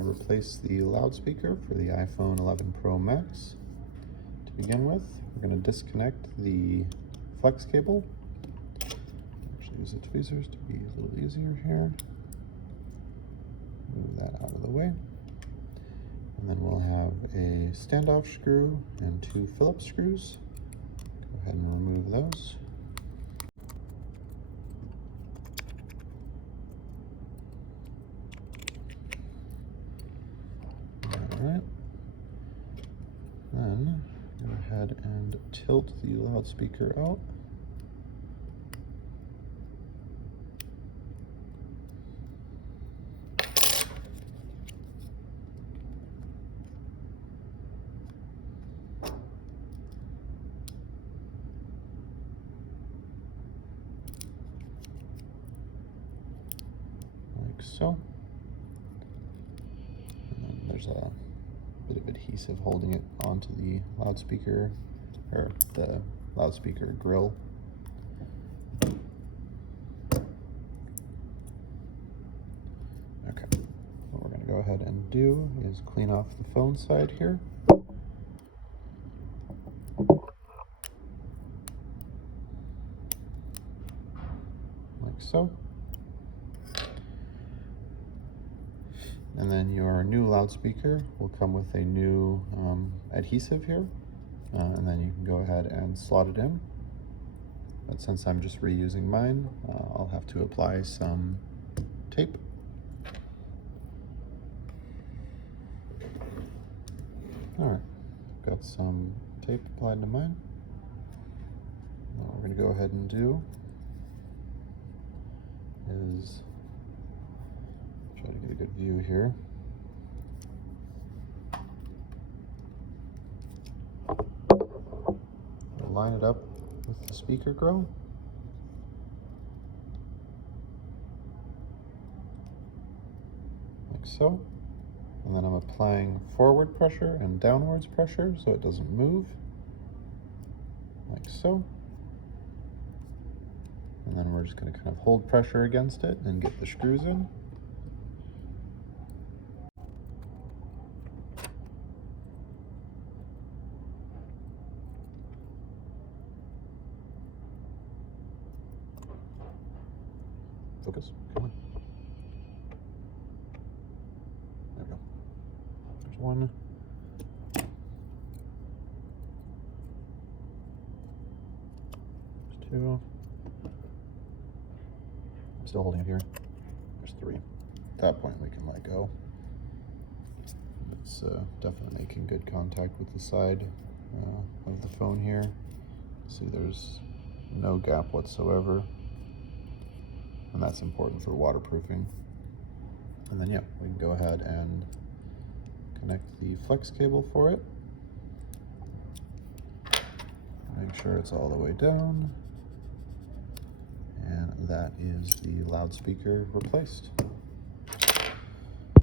going to replace the loudspeaker for the iPhone 11 Pro Max. To begin with, we're going to disconnect the flex cable. Actually use the tweezers to be a little easier here. Move that out of the way. And then we'll have a standoff screw and 2 Phillips screws. Go ahead and remove those. Alright. Then go ahead and tilt the loudspeaker out. Like so. And then there's a bit of adhesive holding it onto the loudspeaker, or the loudspeaker grill. Okay, what we're going to go ahead and do is clean off the phone side here. Like so. And then your new loudspeaker will come with a new adhesive here, and then you can go ahead and slot it in. But since I'm just reusing mine, I'll have to apply some tape. Alright, got some tape applied to mine. Now what we're going to go ahead and do is try to get a good view here. Line it up with the speaker grill. Like so. And then I'm applying forward pressure and downwards pressure so it doesn't move. Like so. And then we're just going to kind of hold pressure against it and get the screws in. Focus, come on. There we go. There's one. There's 2. I'm still holding it here. There's 3. At that point we can let go. It's definitely making good contact with the side of the phone here. See, there's no gap whatsoever. And that's important for waterproofing. And then yeah, we can go ahead and connect the flex cable for it. Make sure it's all the way down. And that is the loudspeaker replaced.